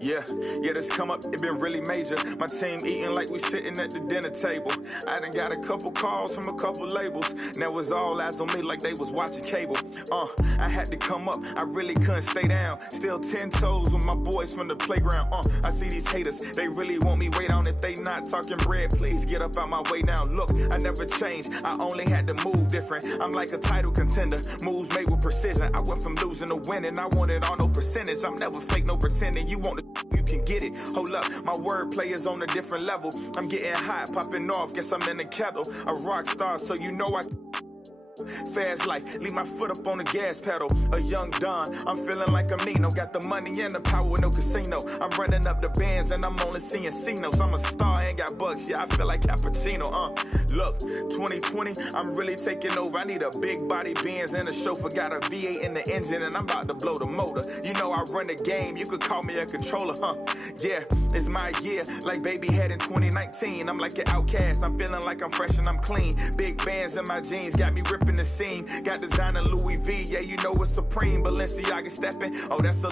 Yeah, this come up, it been really major. My team eating like we sitting at the dinner table. I done got a couple calls from a couple labels. Now it's all eyes on me like they was watching cable. I had to come up, I really couldn't stay down. Still 10 toes with my boys from the playground. I see these haters, they really want me way down. If they not talking bread, please get up out my way now. Look, I never changed, I only had to move different. I'm like a title contender, moves made with precision. I went from losing to winning, I want it all, no percentage. I'm never fake, no pretending. You want the you can get it. Hold up, my wordplay is on a different level. I'm getting hot, popping off, guess I'm in the kettle. A rock star, so you know I fast life, leave my foot up on the gas pedal. A young Don, I'm feeling like I'm Nino. Got the money and the power, no casino. I'm running up the bands and I'm only seeing C-notes. I'm a star, ain't got bucks, yeah, I feel like Cappuccino. Look, 2020, I'm really taking over. I need a big body Benz and a chauffeur. Got a V8 in the engine and I'm about to blow the motor. You know I run the game, you could call me a controller, Yeah, it's my year, like baby had in 2019. I'm like an outcast, I'm feeling like I'm fresh and I'm clean. Big bands in my jeans, got me ripping the seam. Got designer Louis V, yeah, you know it's supreme. Balenciaga stepping, oh, that's a...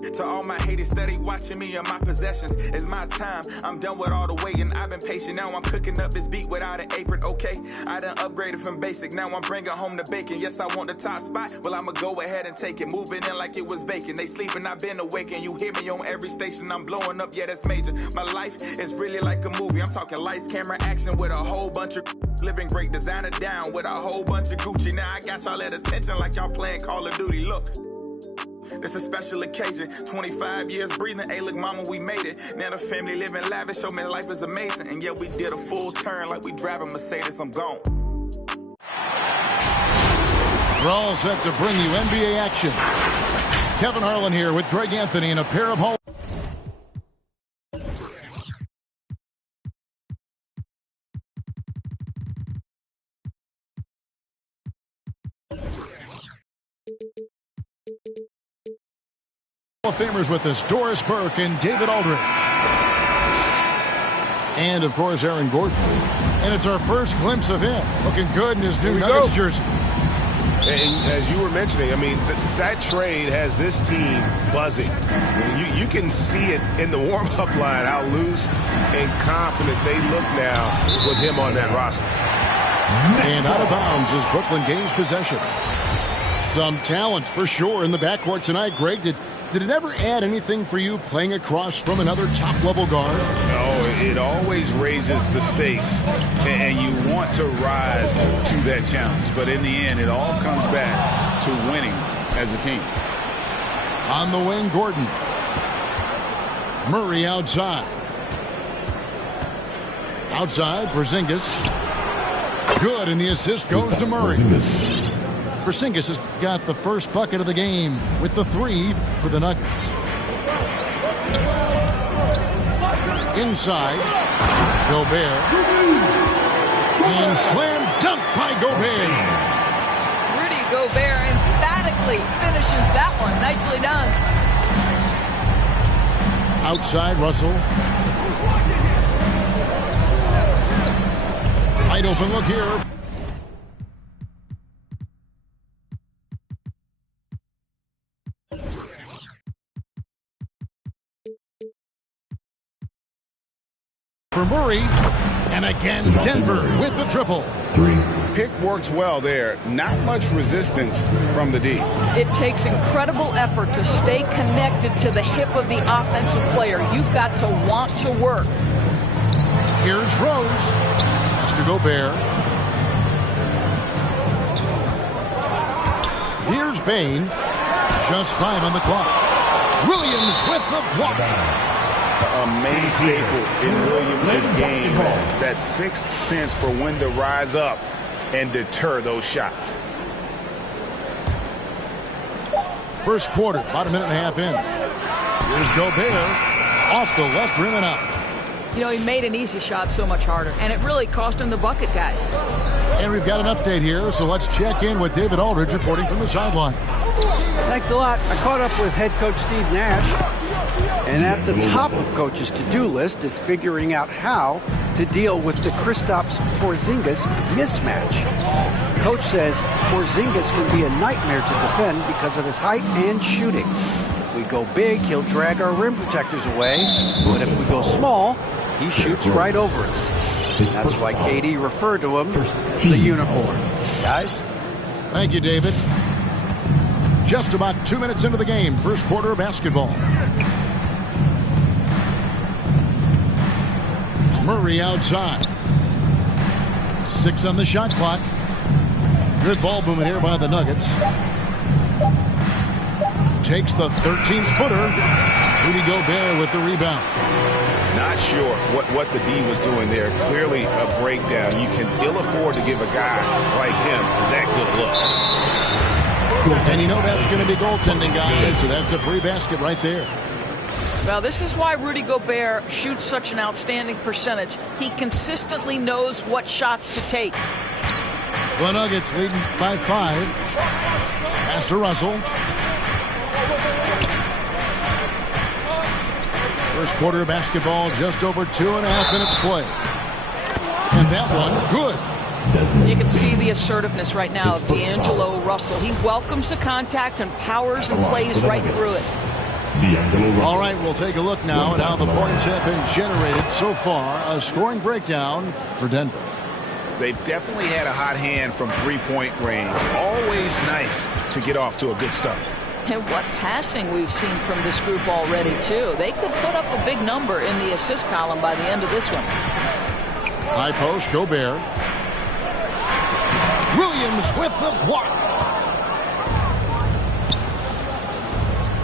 To all my haters steady watching me and my possessions, it's my time. I'm done with all the waiting. I've been patient, now I'm cooking up this beat without an apron, okay? I done upgraded from basic, now I'm bringing home the bacon. Yes, I want the top spot, well, I'ma go ahead and take it. Moving in like it was vacant. They sleeping, I've been awakened. You hear me on every station, I'm blowing up, yeah, that's major. My life is really like a movie. I'm talking lights, camera, action with a whole bunch of living great. Designer down with a whole bunch of Gucci. Now I got y'all at attention like y'all playing Call of Duty. Look, it's a special occasion, 25 years breathing, hey look mama, we made it. Now the family living lavish, show me life is amazing. And yeah, we did a full turn like we driving Mercedes, I'm gone. We're all set to bring you NBA action. Kevin Harlan here with Greg Anthony and a pair of home. Hall of Famers with us, Doris Burke and David Aldridge. And, of course, Aaron Gordon. And it's our first glimpse of him. Looking good in his new Nuggets jersey. And as you were mentioning, I mean, that trade has this team buzzing. You can see it in the warm-up line, how loose and confident they look now with him on that roster. And out of bounds as Brooklyn gains possession. Some talent for sure in the backcourt tonight, Greg. Did it ever add anything for you playing across from another top-level guard? No, it always raises the stakes, and you want to rise to that challenge. But in the end, it all comes back to winning as a team. On the wing, Gordon. Murray outside. Outside, Porzingis. Good, and the assist goes to Murray. Porzingis has got the first bucket of the game with the 3 for the Nuggets. Inside, Gobert. And slam dunk by Gobert. Rudy Gobert emphatically finishes that one. Nicely done. Outside, Russell. Wide open look here. For Murray, and again Denver with the triple. Pick works well there. Not much resistance from the D. It takes incredible effort to stay connected to the hip of the offensive player. You've got to want to work. Here's Rose. Mr. Gobert. Here's Bain. Just 5 on the clock. Williams with the block. A main staple in Williams' game, that sixth sense for when to rise up and deter those shots. First quarter, about a minute and a half in. Here's Gobert off the left rim and out. You know, he made an easy shot so much harder, and it really cost him the bucket, guys. And we've got an update here, so let's check in with David Aldridge reporting from the sideline. Thanks a lot. I caught up with head coach Steve Nash, And at the top of Coach's to-do list is figuring out how to deal with the Kristaps Porzingis mismatch. Coach says Porzingis can be a nightmare to defend because of his height and shooting. If we go big, he'll drag our rim protectors away, but if we go small, he shoots right over us. That's why KD referred to him the unicorn. Guys? Thank you, David. Just about 2 minutes into the game, first quarter of basketball. Murray outside. 6 on the shot clock. Good ball movement here by the Nuggets. Takes the 13-footer. Rudy Gobert with the rebound. Not sure what the D was doing there. Clearly a breakdown. You can ill afford to give a guy like him that good look. And you know that's going to be goaltending, guys, so that's a free basket right there. Well, this is why Rudy Gobert shoots such an outstanding percentage. He consistently knows what shots to take. The Nuggets leading by 5. Pass to Russell. First quarter of basketball, just over 2.5 minutes play. And that one, good. You can see the assertiveness right now of D'Angelo Russell. He welcomes the contact and powers and plays right through it. All right, we'll take a look now at how the points have been generated so far. A scoring breakdown for Denver. They've definitely had a hot hand from three-point range. Always nice to get off to a good start. And what passing we've seen from this group already, too. They could put up a big number in the assist column by the end of this one. High post, Gobert. Williams with the block.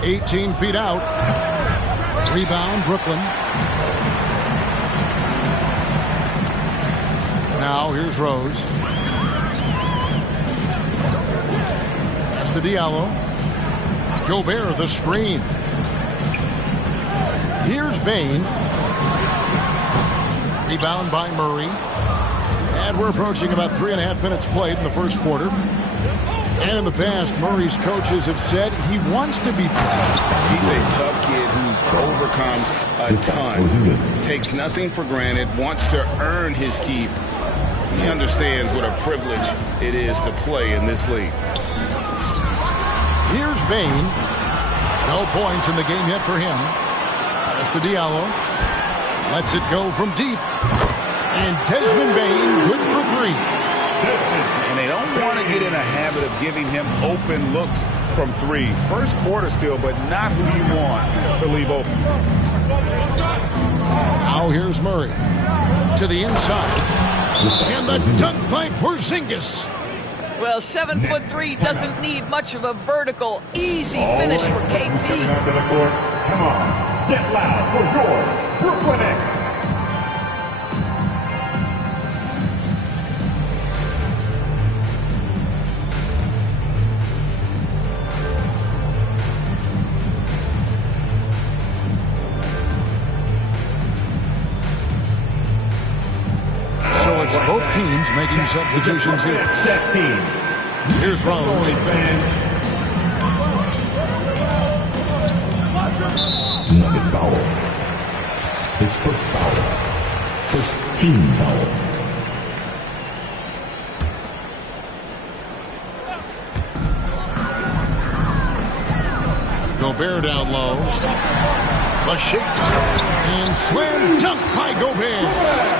18 feet out. Rebound, Brooklyn. Now here's Rose. Pass to Diallo. Gobert, the screen. Here's Bane. Rebound by Murray. And we're approaching about 3.5 minutes played in the first quarter. And in the past, Murray's coaches have said he wants to be. He's a tough kid who's overcome a ton. Takes nothing for granted, wants to earn his keep. He understands what a privilege it is to play in this league. Here's Bane. No points in the game yet for him. Pass to Diallo. Lets it go from deep. And Desmond Bane, good for 3. And they don't want to get in a habit of giving him open looks from 3. First quarter still, but not who you want to leave open. Now here's Murray. To the inside. And the dunk by Porzingis. Well, 7'3" doesn't need much of a vertical, easy finish for KP. Come on, get loud for your Brooklyn Nets. So it's both teams making substitutions here. Here's Rose. Nuggets foul. His first foul. First team foul. Gobert down low. The shake. And slam dunk by Gobert.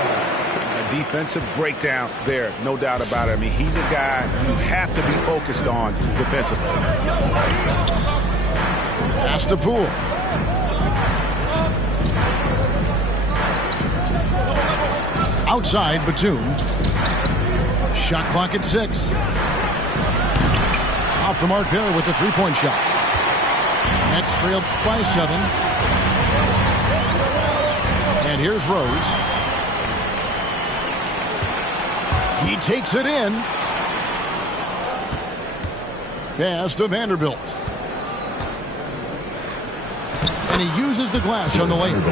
Defensive breakdown there, no doubt about it. I mean, he's a guy you have to be focused on defensively. Pass to Poole. Outside, Batum. Shot clock at 6. Off the mark there with the three-point shot. Nets trailed by 7. And here's Rose. He takes it in. Pass to Vanderbilt. And he uses the glass on the layup.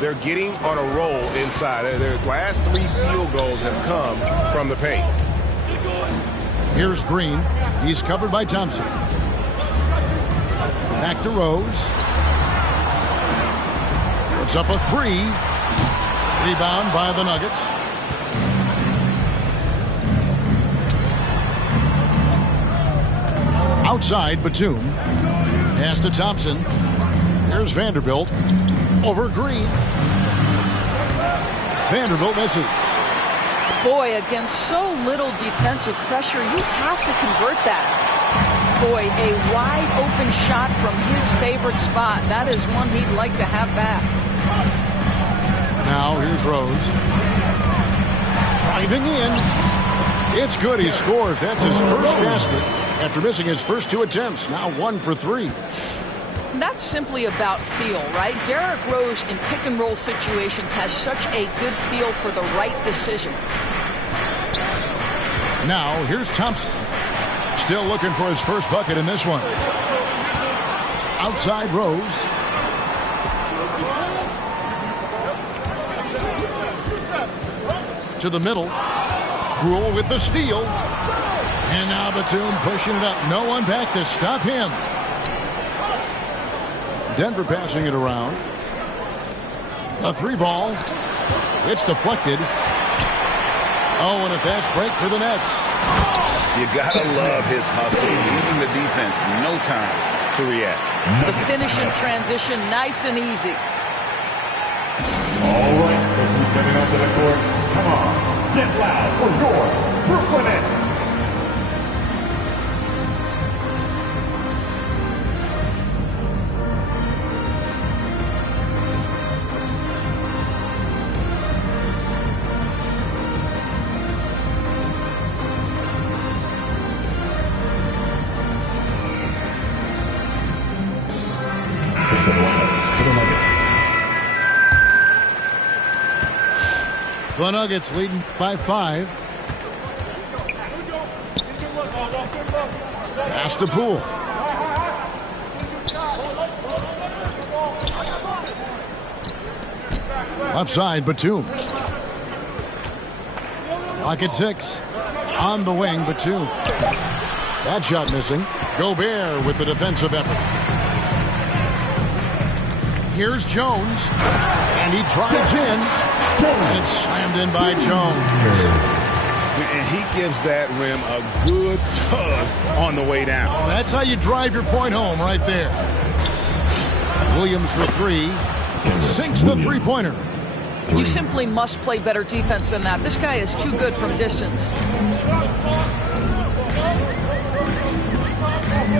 They're getting on a roll inside. Their last 3 field goals have come from the paint. Here's Green. He's covered by Thompson. Back to Rose. Puts up a three. Rebound by the Nuggets. Outside, Batum. Pass to Thompson. Here's Vanderbilt. Over Green. Vanderbilt misses. Boy, against so little defensive pressure, you have to convert that. Boy, a wide open shot from his favorite spot. That is one he'd like to have back. Now here's Rose. Driving in. It's good. He scores. That's his first basket after missing his first 2 attempts. Now 1 for 3. And that's simply about feel, right? Derrick Rose in pick and roll situations has such a good feel for the right decision. Now here's Thompson. Still looking for his first bucket in this one. Outside Rose. To the middle. Krul with the steal. And now Batum pushing it up. No one back to stop him. Denver passing it around. A 3-ball. It's deflected. Oh, and a fast break for the Nets. You gotta love his hustle, leaving the defense no time to react. The finish in transition, nice and easy. All right, who's coming onto the court? Come on, get loud for your Brooklyn Nets. The Nuggets leading by 5. Pass to Poole. Left side, Batum. Clock at 6. On the wing, Batum. That shot missing. Gobert with the defensive effort. Here's Jones. And he drives in. And it's slammed in by Jones. And he gives that rim a good tug on the way down. Oh, that's how you drive your point home right there. Williams for 3. Sinks the three-pointer. You simply must play better defense than that. This guy is too good from distance.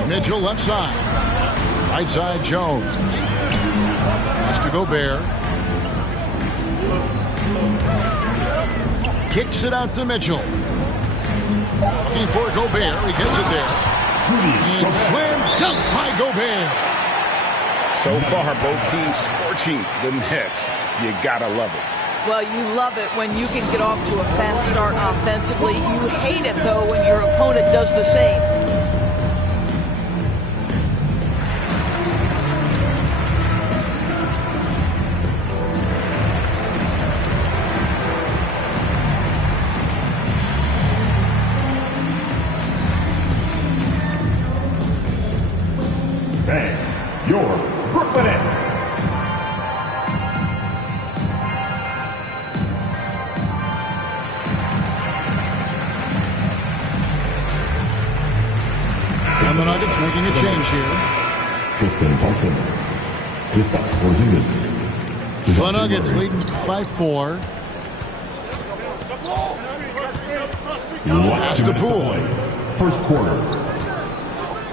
Mitchell left side. Right side, Jones. Has to Gobert. Kicks it out to Mitchell. Looking for Gobert. He gets it there. And slam dunk by Gobert. So far, both teams scorching the Nets. You gotta love it. Well, you love it when you can get off to a fast start offensively. You hate it, though, when your opponent does the same. And your Brooklyn Nets. And the Nuggets making a change here. Tristan Thompson. Kristaps Porzingis. The Nuggets leading by 4. Pass to Poole. First quarter.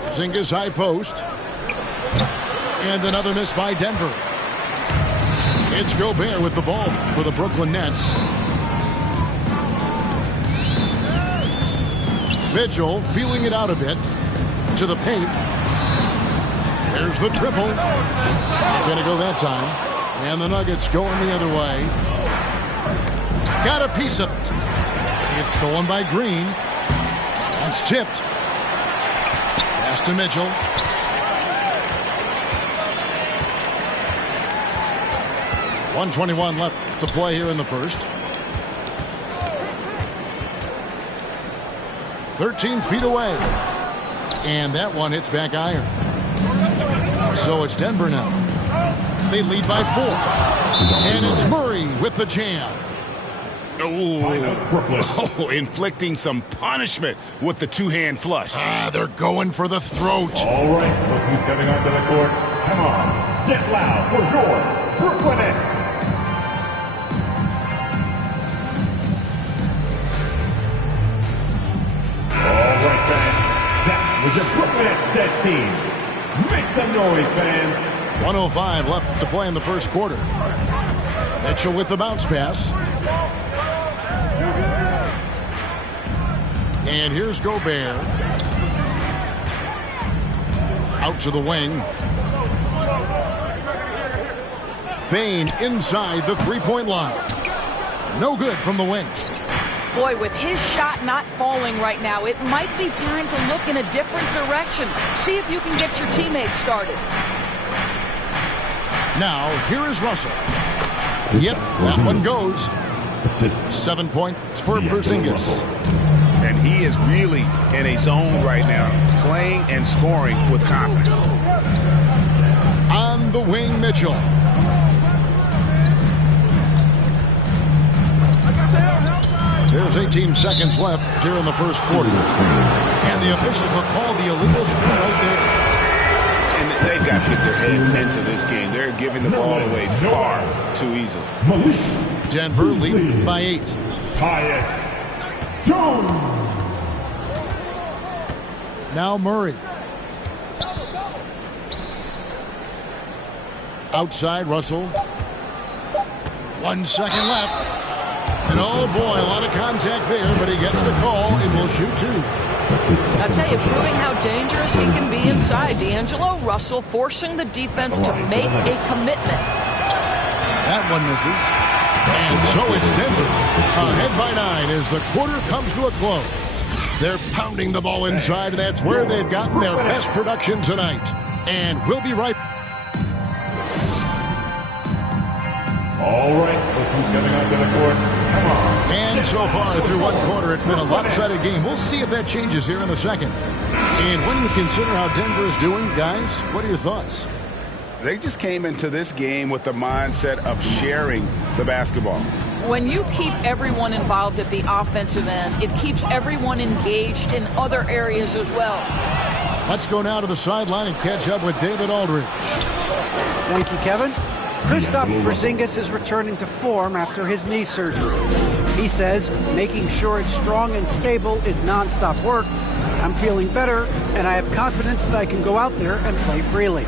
Porzingis high post. And another miss by Denver. It's Gobert with the ball for the Brooklyn Nets. Mitchell feeling it out a bit. To the paint. There's the triple. Not going to go that time. And the Nuggets going the other way. Got a piece of it. It's stolen by Green. That's tipped. Pass to Mitchell. .121 left to play here in the first. 13 feet away. And that one hits back iron. So it's Denver now. They lead by 4. And it's Murray with the jam. Oh, inflicting some punishment with the two-hand flush. They're going for the throat. All right, look who's coming onto the court. Come on, get loud for your Brooklyn Nets. All right, fans, that was your Brooklyn Nets Nets team. Make some noise, fans. 1:05 left to play in the first quarter. Mitchell with the bounce pass. And here's Gobert. Out to the wing. Bane inside the three-point line. No good from the wing. Boy, with his shot not falling right now, it might be time to look in a different direction. See if you can get your teammates started. Now, here is Russell. Yep, that one goes. 7 points for Porzingis. And he is really in a zone right now, playing and scoring with confidence. On the wing, Mitchell. There's 18 seconds left here in the first quarter. And the officials will call the illegal screen right there. And they've got to get their heads into this game. They're giving the ball away far too easily. Denver leading by 8. Tyus Jones. Now Murray. Outside Russell. 1 second left. And oh boy, a lot of contact there, but he gets the call and will shoot 2. I'll tell you, proving how dangerous he can be inside. D'Angelo Russell forcing the defense to make a commitment. That one misses. And so it's Denver. Ahead by 9 as the quarter comes to a close. They're pounding the ball inside. That's where they've gotten their best production tonight. And we'll be right back. All right, look who's coming onto the court. Come on. And so far through one quarter, it's been a lopsided game. We'll see if that changes here in the second. And when you consider how Denver is doing, guys, what are your thoughts? They just came into this game with the mindset of sharing the basketball. When you keep everyone involved at the offensive end, it keeps everyone engaged in other areas as well. Let's go now to the sideline and catch up with David Aldridge. Thank you, Kevin. Kristaps Porzingis is returning to form after his knee surgery. He says making sure it's strong and stable is nonstop work. I'm feeling better, and I have confidence that I can go out there and play freely.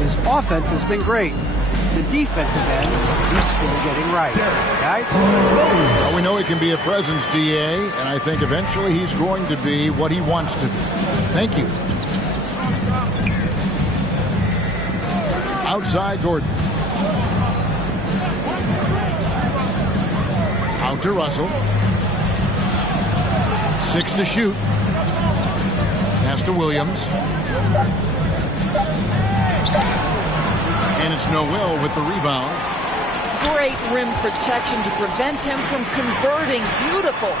His offense has been great. It's the defensive end he's still getting right. Guys? Well, we know he can be a presence, DA, and I think eventually he's going to be what he wants to be. Thank you. Outside Gordon. Out to Russell. 6 to shoot. Pass to Williams. And it's Noel with the rebound. Great rim protection to prevent him from converting. Beautiful.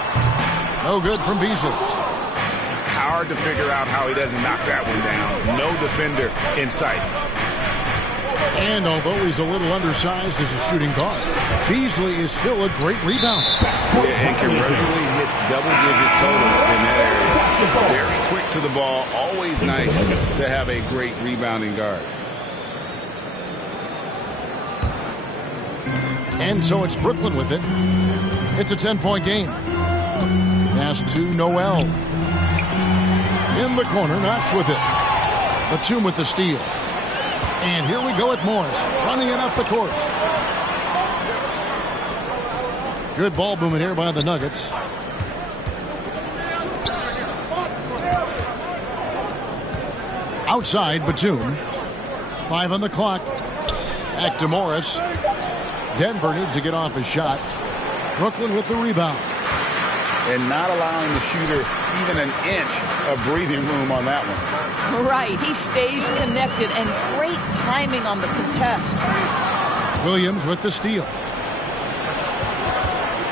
No good from Beasley. Hard to figure out how he doesn't knock that one down. No defender in sight. And although he's a little undersized as a shooting guard, Beasley is still a great rebounder. Yeah, and can regularly hit double-digit totals in that area. Very quick to the ball. Always nice to have a great rebounding guard. And so it's Brooklyn with it. It's a 10-point game. Pass to Noel. In the corner, Knox with it. Batum with the steal. And here we go with Morris, running it up the court. Good ball movement here by the Nuggets. Outside, Batum. 5 on the clock. Back to Morris. Denver needs to get off his shot. Brooklyn with the rebound. And not allowing the shooter even an inch of breathing room on that one. Right, he stays connected, and great timing on the contest. Williams with the steal.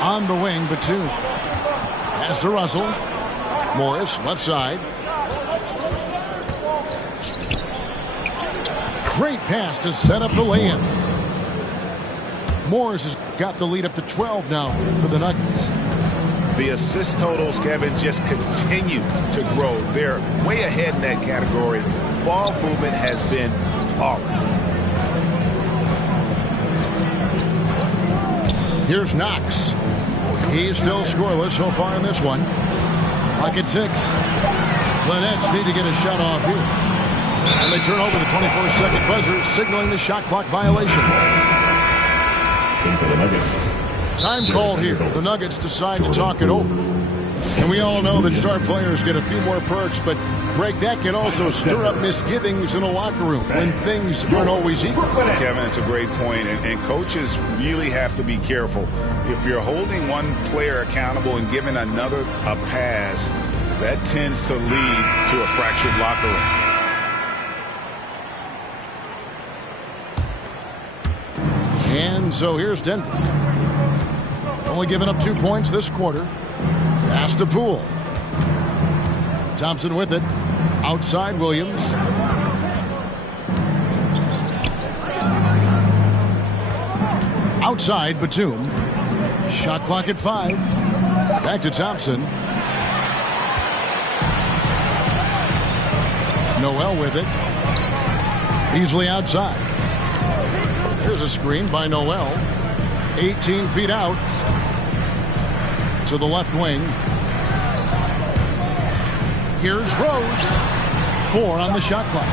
On the wing, Batum. Pass to Russell. Morris, left side. Great pass to set up the lay-in. Morris has got the lead up to 12 now for the Nuggets. The assist totals, Kevin, just continue to grow. They're way ahead in that category. Ball movement has been flawless. Here's Knox. He's still scoreless so far in this one. Clock at 6. The Nets need to get a shot off here. And they turn over the 24-second buzzer, signaling the shot clock violation. Time called here. The Nuggets decide to talk it over. And we all know that star players get a few more perks, but, Greg, that can also stir up misgivings in a locker room when things aren't always equal. Kevin, it's a great point, and coaches really have to be careful. If you're holding one player accountable and giving another a pass, that tends to lead to a fractured locker room. And so here's Denver. Only giving up 2 points this quarter. Pass to Poole. Thompson with it. Outside Williams. Outside Batum. Shot clock at 5. Back to Thompson. Noel with it. Beasley outside. There's a screen by Noel. 18 feet out to the left wing. Here's Rose. 4 on the shot clock.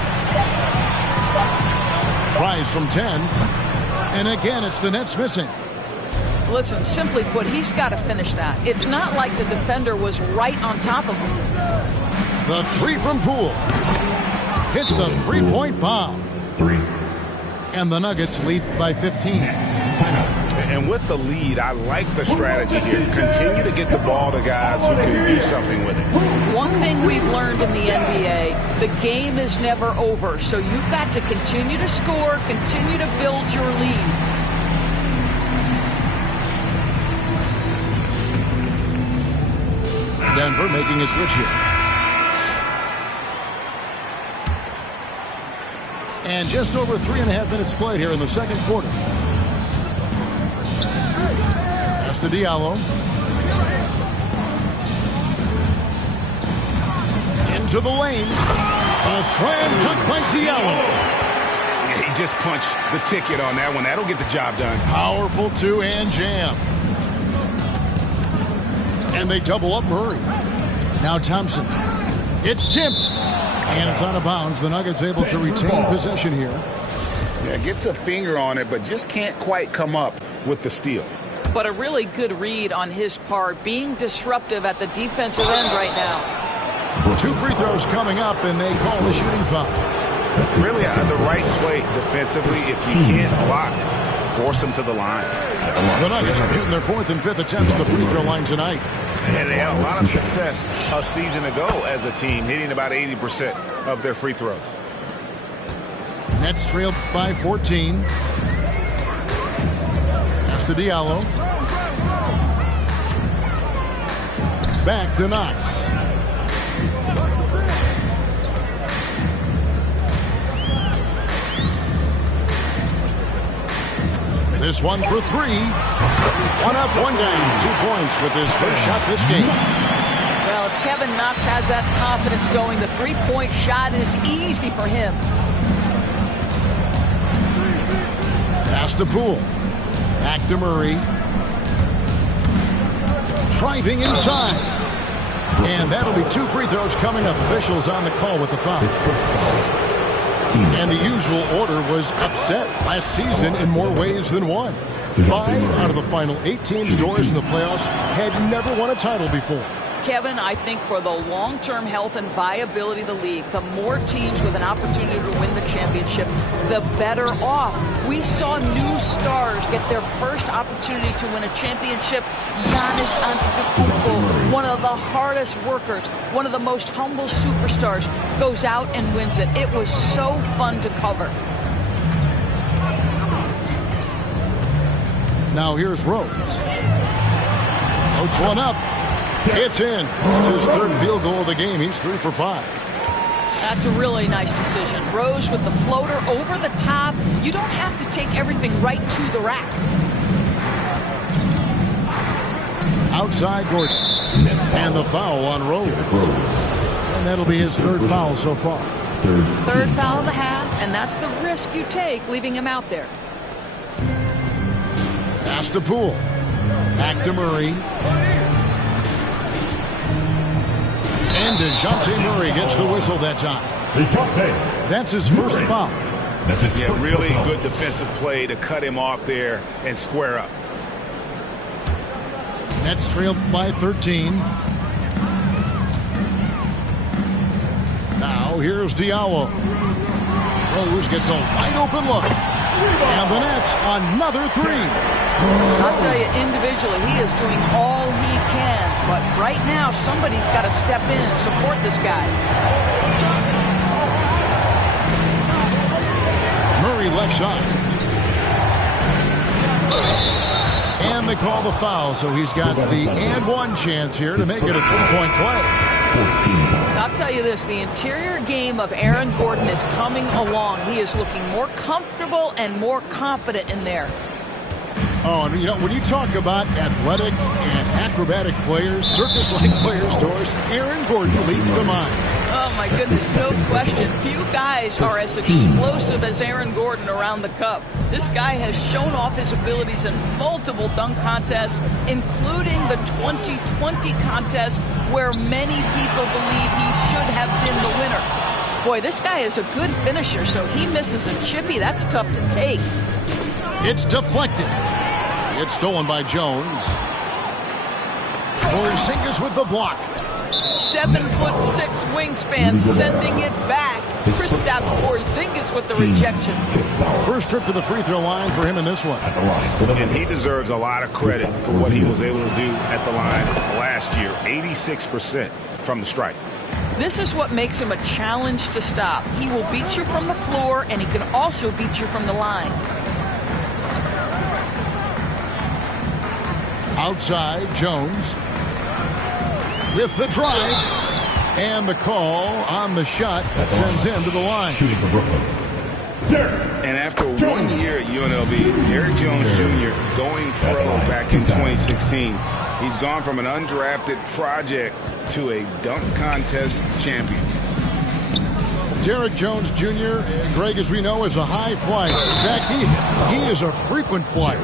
Tries from 10. And again, it's the Nets missing. Listen, simply put, he's got to finish that. It's not like the defender was right on top of him. The 3 from Poole. Hits the three-point bomb. 3. And the Nuggets lead by 15. And with the lead, I like the strategy here. Continue to get the ball to guys who can do something with it. One thing we've learned in the NBA, the game is never over. So you've got to continue to score, continue to build your lead. Denver making a switch here. And just over 3.5 minutes played here in the second quarter. Pass to Diallo. Into the lane. A slam dunk by Diallo. Yeah, he just punched the ticket on that one. That'll get the job done. Powerful two-hand jam. And they double up Murray. Now Thompson. It's tipped. And it's out of bounds. The Nuggets able to retain possession here. Yeah, gets a finger on it, but just can't quite come up with the steal. But a really good read on his part, being disruptive at the defensive end right now. 2 free throws coming up, and they call the shooting foul. Really the right play defensively. If you can't block, force them to the line. The Nuggets are shooting their 4th and 5th attempts at the free throw line tonight. And they had a lot of success a season ago as a team, hitting about 80% of their free throws. Nets trailed by 14. Pass to Diallo. Back to Knox. This one for 3. 1 up, 1 down. 2 points with his first shot this game. Well, if Kevin Knox has that confidence going, the three-point shot is easy for him. Pass to Poole. Back to Murray. Driving inside. And that'll be 2 free throws coming up. Officials on the call with the foul. And the usual order was upset last season in more ways than one. 5 out of the final 8 teams doors in the playoffs had never won a title before. Kevin, I think for the long-term health and viability of the league, the more teams with an opportunity to win the championship, the better off. We saw new stars get their first opportunity to win a championship. Giannis Antetokounmpo, one of the hardest workers, one of the most humble superstars, goes out and wins it. It was so fun to cover. Now here's Rose. Floats one up. It's in. It's his 3rd field goal of the game. He's 3 for 5. That's a really nice decision. Rose with the floater over the top. You don't have to take everything right to the rack. Outside Gordon. And the foul on Rose. And that'll be his third foul so far. Third foul of the half, and that's the risk you take leaving him out there. Pass to Poole. Back to Murray. And DeJounte Murray gets the whistle that time. That's his first foul. Yeah, really good defensive play to cut him off there and square up. Nets trailed by 13. Now here's Diallo. Rose gets a wide open look. And the Nets another three. I'll tell you, individually, he is doing all he can. But right now, somebody's got to step in and support this guy. Murray left side. And they call the foul, so he's got the and one chance here to make it a three-point play. I'll tell you this, the interior game of Aaron Gordon is coming along. He is looking more comfortable and more confident in there. Oh, and you know, when you talk about athletic and acrobatic players, circus-like players, Doris, Aaron Gordon leads the mind. Oh, my goodness, no question. Few guys are as explosive as Aaron Gordon around the cup. This guy has shown off his abilities in multiple dunk contests, including the 2020 contest where many people believe he should have been the winner. Boy, this guy is a good finisher, so he misses a chippy. That's tough to take. It's deflected. It's stolen by Jones. Porzingis with the block. 7'6" wingspan, sending it back. Kristaps Porzingis with the rejection. First trip to the free throw line for him in this one. And he deserves a lot of credit for what he was able to do at the line last year. 86% from the stripe. This is what makes him a challenge to stop. He will beat you from the floor, and he can also beat you from the line. Outside, Jones with the drive, and the call on the shot that sends him to the line. And after 1 year at UNLV, Derrick Jones Jr. going pro back in 2016, he's gone from an undrafted project to a dunk contest champion. Derrick Jones Jr., Greg, as we know, is a high flyer. In fact, he is a frequent flyer.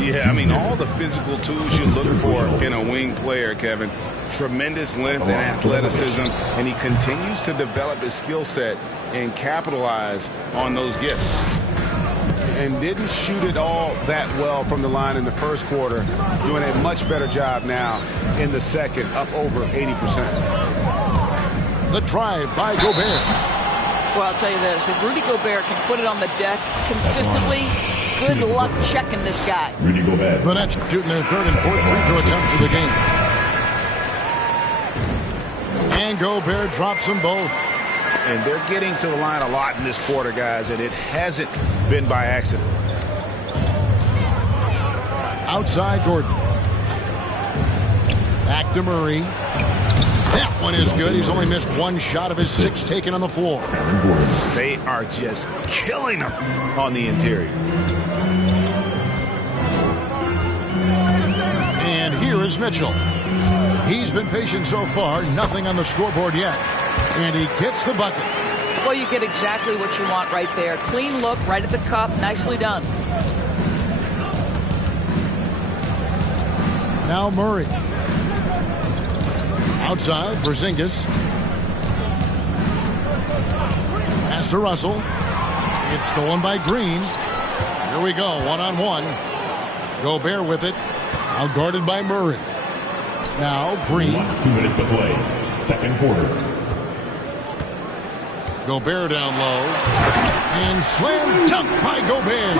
Yeah, I mean, all the physical tools you look for in a wing player, Kevin. Tremendous length and athleticism, and he continues to develop his skill set and capitalize on those gifts. And didn't shoot it all that well from the line in the first quarter. Doing a much better job now in the second, up over 80%. The drive by Gobert. Well, I'll tell you this, if Rudy Gobert can put it on the deck consistently, good luck checking this guy. The Nets shooting their third and fourth free throw attempts of the game. And Gobert drops them both. And they're getting to the line a lot in this quarter, guys, and it hasn't been by accident. Outside Gordon. Back to Murray. That one is good. He's only missed one shot of his 6 taken on the floor. They are just killing him on the interior. And here is Mitchell. He's been patient so far. Nothing on the scoreboard yet. And he gets the bucket. Well, you get exactly what you want right there. Clean look right at the cup. Nicely done. Now Murray. Outside, Porzingis. Pass to Russell. It's stolen by Green. Here we go, one-on-one. Gobert with it. Now guarded by Murray. Now Green. 2 minutes to play. Second quarter. Gobert down low. And slam dunk by Gobert.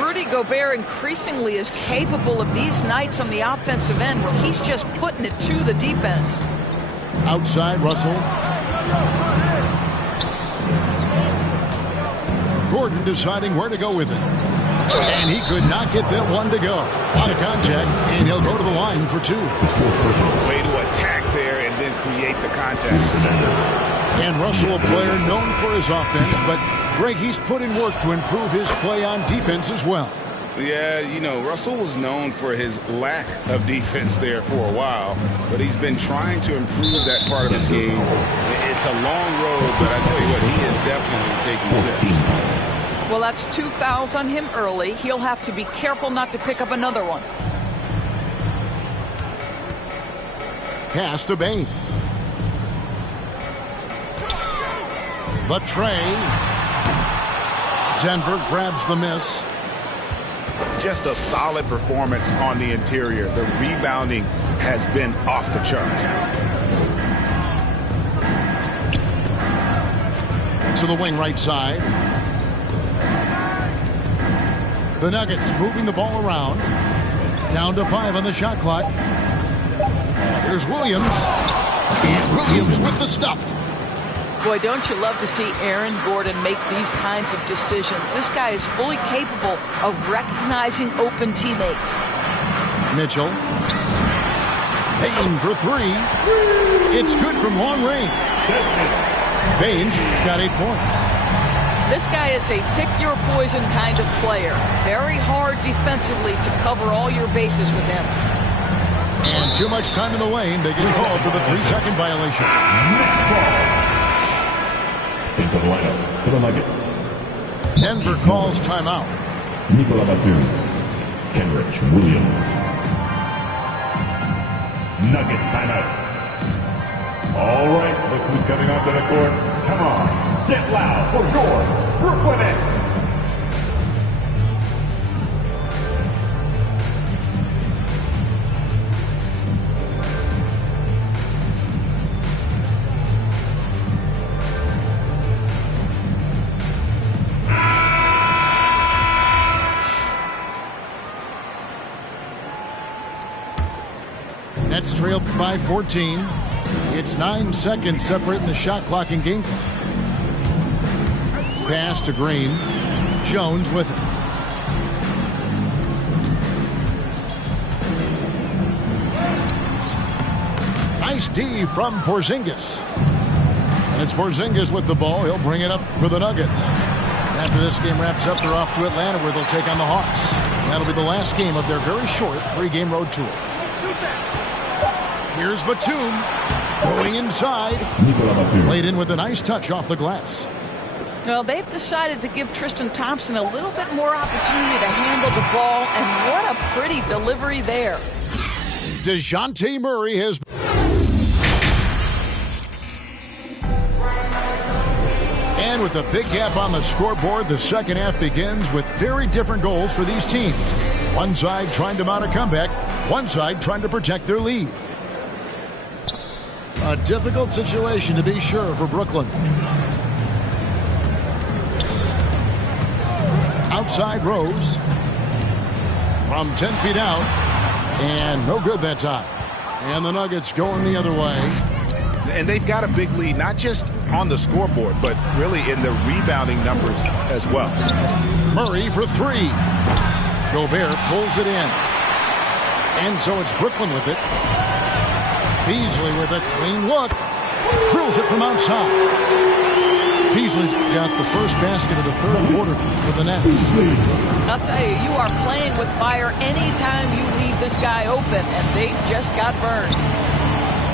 Rudy Gobert increasingly is capable of these nights on the offensive end where he's just putting it to the defense. Outside Russell. Gordon deciding where to go with it. And he could not get that one to go. Out of contact, and he'll go to the line for 2. Way to attack there and then create the contact. And Russell, a player known for his offense, but Greg, he's put in work to improve his play on defense as well. Yeah, you know, Russell was known for his lack of defense there for a while, but he's been trying to improve that part of his game. It's a long road, but I tell you what, he is definitely taking steps. Well, that's 2 fouls on him early. He'll have to be careful not to pick up another one. Pass to Bain. The tray. Denver grabs the miss. Just a solid performance on the interior. The rebounding has been off the charts. To the wing right side. The Nuggets moving the ball around. Down to 5 on the shot clock. Here's Williams. And Williams with the stuff. Boy, don't you love to see Aaron Gordon make these kinds of decisions. This guy is fully capable of recognizing open teammates. Mitchell. Payne for 3. It's good from long range. Bain got 8 points. This guy is a pick-your-poison kind of player. Very hard defensively to cover all your bases with him. And too much time in the lane. They get called for the 3-second violation. Into the lineup for the Nuggets. Denver calls timeout. Nikola Batum. Kenrich Williams. Nuggets timeout. All right, look who's coming onto the court. Come on, get loud for your Brooklyn Nets. Nets trail by 14. It's 9 seconds separating the shot clock and game clock. Pass to Green. Jones with it. Nice D from Porzingis. And it's Porzingis with the ball. He'll bring it up for the Nuggets. And after this game wraps up, they're off to Atlanta where they'll take on the Hawks. That'll be the last game of their very short 3-game road tour. Here's Batum going inside. Played in with a nice touch off the glass. Well, they've decided to give Tristan Thompson a little bit more opportunity to handle the ball, and what a pretty delivery there. DeJounte Murray has... And with a big gap on the scoreboard, the second half begins with very different goals for these teams. One side trying to mount a comeback, one side trying to protect their lead. A difficult situation to be sure for Brooklyn. Outside Rose. From 10 feet out. And no good that time. And the Nuggets going the other way. And they've got a big lead, not just on the scoreboard, but really in the rebounding numbers as well. Murray for 3. Gobert pulls it in. And so it's Brooklyn with it. Beasley with a clean look. Drills it from outside. Beasley's got the first basket of the third quarter for the Nets. I'll tell you, you are playing with fire anytime you leave this guy open, and they just got burned.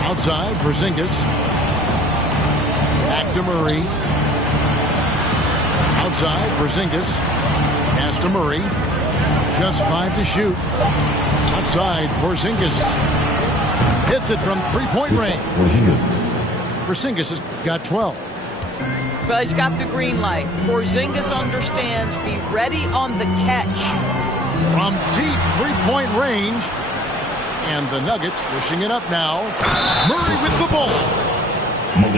Outside, Porzingis. Back to Murray. Outside, Porzingis. Pass to Murray. Just 5 to shoot. Outside, Porzingis. Hits it from 3-point range. Porzingis has got 12. Well, he's got the green light. Porzingis understands. Be ready on the catch. From deep 3-point range. And the Nuggets pushing it up now. Murray with the ball. Well,